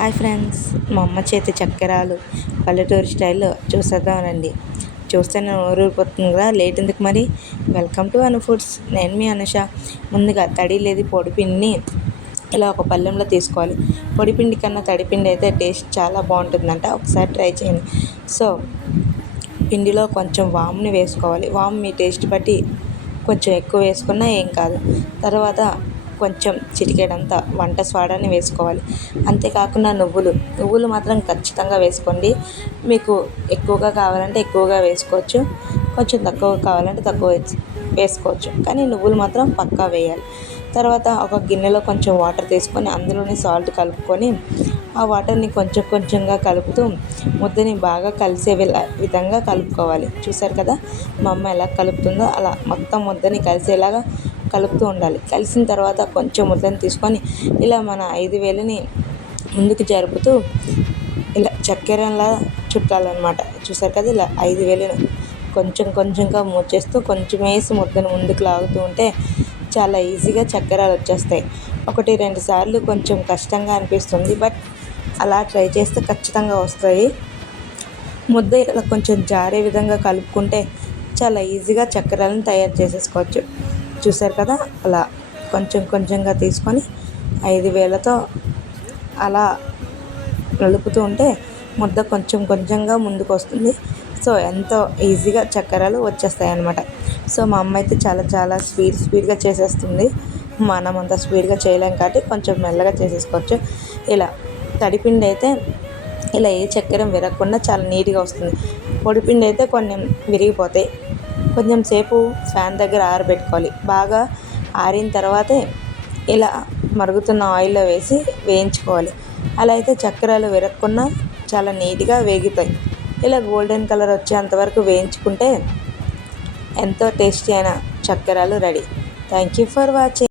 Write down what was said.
Hi friends మా అమ్మ చేతి చక్కెరాలు పల్లెటూరు స్టైల్లో చూసేద్దామనండి. చూస్తేనే ఊరిపోతుంది కదా లేట్ ఎందుకు మరి? వెల్కమ్ టు అను ఫుడ్స్ నేను మీ అనుష. ముందుగా తడి లేదు పొడిపిండిని ఇలా ఒక పళ్ళెంలో తీసుకోవాలి. పొడిపిండి కన్నా తడిపిండి అయితే టేస్ట్ చాలా బాగుంటుందంట ఒకసారి ట్రై చేయండి. సో పిండిలో కొంచెం వామ్ని వేసుకోవాలి. వామ్ మీ టేస్ట్ బట్టి కొంచెం ఎక్కువ వేసుకున్నా ఏం కాదు. తర్వాత కొంచెం చిటికెడంత వంట సోడాని వేసుకోవాలి. అంతేకాకుండా నువ్వులు. నువ్వులు మాత్రం ఖచ్చితంగా వేసుకోండి. మీకు ఎక్కువగా కావాలంటే ఎక్కువగా వేసుకోవచ్చు. కొంచెం తక్కువ కావాలంటే తక్కువ వేసుకోవచ్చు. కానీ నువ్వులు మాత్రం పక్కా వేయాలి. తర్వాత ఒక గిన్నెలో కొంచెం వాటర్ తీసుకొని అందులోనే సాల్ట్ కలుపుకొని ఆ వాటర్ని కొంచెం కొంచెంగా కలుపుతూ ముద్దని బాగా కలిసే విధంగా కలుపుకోవాలి. చూసారు కదా? మా అమ్మ ఎలా కలుపుతుందో అలా మొత్తం ముద్దని కలిసేలాగా కలుపుతూ ఉండాలి. కలిసిన తర్వాత కొంచెం ముద్దని తీసుకొని ఇలా మన ఐదు వేలని ముందుకు జరుపుతూ ఇలా చక్కెరలా చుట్టాలన్నమాట. చూసారు కదా? ఇలా ఐదు వేలను కొంచెం కొంచెంగా మూచేస్తూ కొంచెం వేసి ముద్దను ముందుకు లాగుతూ ఉంటే చాలా ఈజీగా చక్కెరలు వచ్చేస్తాయి. ఒకటి రెండు సార్లు కొంచెం కష్టంగా అనిపిస్తుంది. బట్ అలా ట్రై చేస్తే ఖచ్చితంగా వస్తాయి. ముద్ద ఇలా కొంచెం జారే విధంగా కలుపుకుంటే చాలా ఈజీగా చక్కెరలను తయారు చేసేసుకోవచ్చు. చూసారు కదా? అలా కొంచెం కొంచెంగా తీసుకొని ఐదు వేలతో అలా నలుపుతూ ఉంటే ముద్ద కొంచెం కొంచెంగా ముందుకు వస్తుంది సో ఎంతో ఈజీగా చక్కెరలు వచ్చేస్తాయి అన్నమాట సో మా అమ్మ అయితే చాలా చాలా స్పీడ్ స్పీడ్గా చేసేస్తుంది. మనం అంత స్పీడ్గా చేయలేం కాబట్టి కొంచెం మెల్లగా చేసేసుకోవచ్చు. ఇలా తడిపిండి అయితే ఇలా ఏ చక్కెర విరగకుండా చాలా నీట్గా వస్తుంది. పొడిపిండి అయితే కొన్ని విరిగిపోతాయి. కొంచెం సేపు ఫ్యాన్ దగ్గర ఆరబెట్టుకోవాలి. బాగా ఆరిన తర్వాతే ఇలా మరుగుతున్న ఆయిల్లో వేసి వేయించుకోవాలి. అలా అయితే చక్కెరలు విరగకుండా చాలా నీట్గా వేగుతాయి. ఇలా గోల్డెన్ కలర్ వచ్చేంత వరకు వేయించుకుంటే ఎంతో టేస్టీ అయిన చక్కెరలు ready. Thank you for watching.